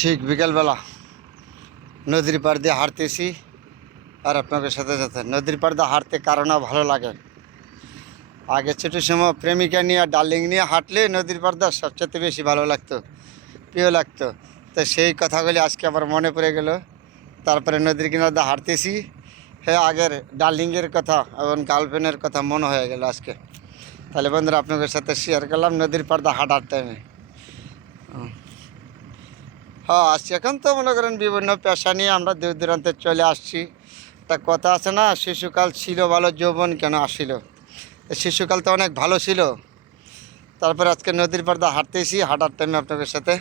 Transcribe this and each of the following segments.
ঠিক বিকেলবেলা নদীর পাড় দিয়ে হাঁটতেছি আর আপনাদের সাথে সাথে নদীর পাড় দিয়ে হাঁটতে কারণও ভালো লাগে। আগে ছোটো সময় প্রেমিকা নিয়ে ডার্লিং নিয়ে হাঁটলে নদীর পাড় দিয়ে সবচেয়ে বেশি ভালো লাগতো, প্রিয় লাগতো। তো সেই কথাগুলি আজকে আবার মনে পড়ে গেল। তারপরে নদীর কিনার দিয়ে হাঁটতেছি, হ্যাঁ আগের ডার্লিংয়ের কথা এবং গার্লফ্রেন্ডের কথা মনে হয়ে গেল আজকে। তাহলে বন্ধুরা আপনাদের সাথে শেয়ার করলাম নদীর পাড় দিয়ে হাঁটার টাইমে। হ্যাঁ আসছি, এখন তো মনে করেন বিভিন্ন পেশা নিয়ে আমরা দূর দূরান্তে চলে আসছি। একটা কথা আছে না, শিশুকাল ছিল ভালো যৌবন কেন আসিল। শিশুকাল তো অনেক ভালো ছিল। তারপরে আজকে নদীর পাড়ে হাঁটতেছি, হাঁটার টাইমে আপনাদের সাথে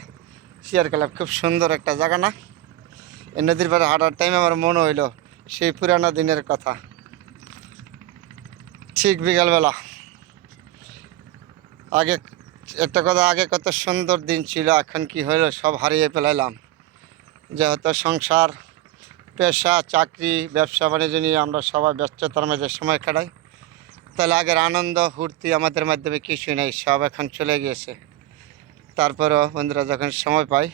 শেয়ার করলাম। খুব সুন্দর একটা জায়গা না? এই নদীর পাড়ে হাঁটার টাইমে আমার মনে হইলো সেই পুরানো দিনের কথা। ঠিক বিকালবেলা আগে একটা কথা, আগে কত সুন্দর দিন ছিল, এখন কি হইলো সব হারিয়ে ফেলাইলাম। যেহেতু সংসার, পেশা, চাকরি, ব্যবসা বাণিজ্য নিয়ে আমরা সবাই ব্যস্ততার মাঝে সময় কাটাই। তাহলে আগের আনন্দ ফুর্তি আমাদের মাধ্যমে কিছুই নেই, সব এখন চলে গিয়েছে। তারপরও বন্ধুরা যখন সময় পাই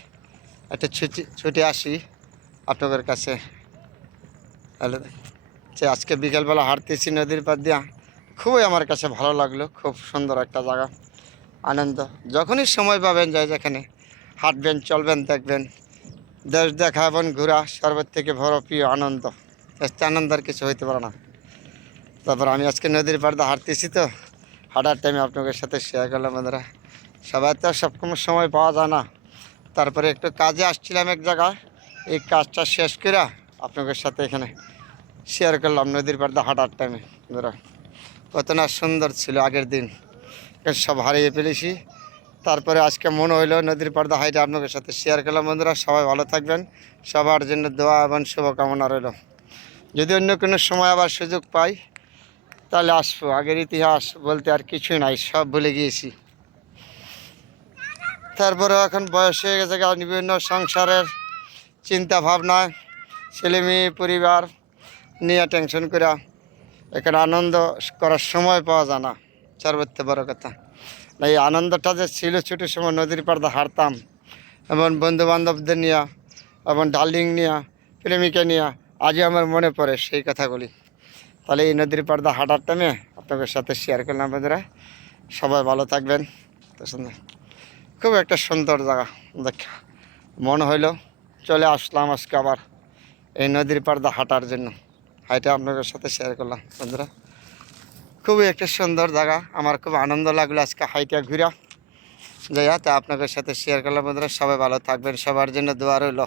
একটা ছুটি আসি আপনাদের কাছে। তাহলে যে আজকে বিকেলবেলা হাঁটতেছি নদীর পাড় দিয়া, খুবই আমার কাছে ভালো লাগলো। খুব সুন্দর একটা জায়গা, আনন্দ। যখনই সময় পাবেন যায় যেখানে হাঁটবেন, চলবেন, দেখবেন দেশ দেখা এবং ঘোরা সর্বোচ্চ থেকে বড় প্রিয় আনন্দ। আনন্দের কিছু হইতে পারে না। তারপর আমি আজকে নদীর পাড়ে হাঁটতেছি, তো হাঁটার টাইমে আপনাদের সাথে শেয়ার করলাম। বন্ধুরা সবাই তো সবসময় সময় পাওয়া যায় না। তারপরে একটু কাজে আসছিলাম এক জায়গায়, এই কাজটা শেষ করে আপনাদের সাথে এখানে শেয়ার করলাম নদীর পাড়ে হাঁটার টাইমে। বন্ধুরা কত না সুন্দর ছিল আগের দিন, সব হারিয়ে ফেলেছি। তারপরে আজকে মনে হইলো নদীর পাড়ে হাইটে আপনাদের সাথে শেয়ার করলাম। বন্ধুরা সবাই ভালো থাকবেন, সবার জন্য দোয়া এবং শুভকামনা রইল। যদি অন্য কোনো সময় আবার সুযোগ পাই তাহলে আসবো। আগের ইতিহাস বলতে আর কিছুই নাই, সব ভুলে গিয়েছি। তারপরে এখন বয়স হয়ে গেছে, বিভিন্ন সংসারের চিন্তা ভাবনা, ছেলে মেয়ে পরিবার নিয়ে টেনশন করে এখানে আনন্দ করার সময় পাওয়া যায় না। সর্বোচ্চ বড় কথা, এই আনন্দটা যে ছিল ছোটো সময় নদীর পাড়ে হাঁটতাম এবং বন্ধুবান্ধবদের নিয়ে এবং ডার্লিং নিয়ে, প্রেমিকা নিয়ে, আজও আমার মনে পড়ে সেই কথাগুলি। তাহলে এই নদীর পাড়ে হাঁটার টাইমে আপনাদের সাথে শেয়ার করলাম। বন্ধুরা সবাই ভালো থাকবেন। তো সুন্দর, খুব একটা সুন্দর জায়গা দেখা মনে হইলো, চলে আসলাম আজকে আবার এই নদীর পাড়ে হাঁটার জন্য। হাইটা আপনাদের সাথে শেয়ার করলাম। বন্ধুরা খুবই একটা সুন্দর জায়গা, আমার খুব আনন্দ লাগলো আজকে হাইটা ঘুরা যাইয়া, তা আপনাদের সাথে শেয়ার করলাম। বন্ধুরা সবাই ভালো থাকবেন, সবার জন্য দোয়া রইল।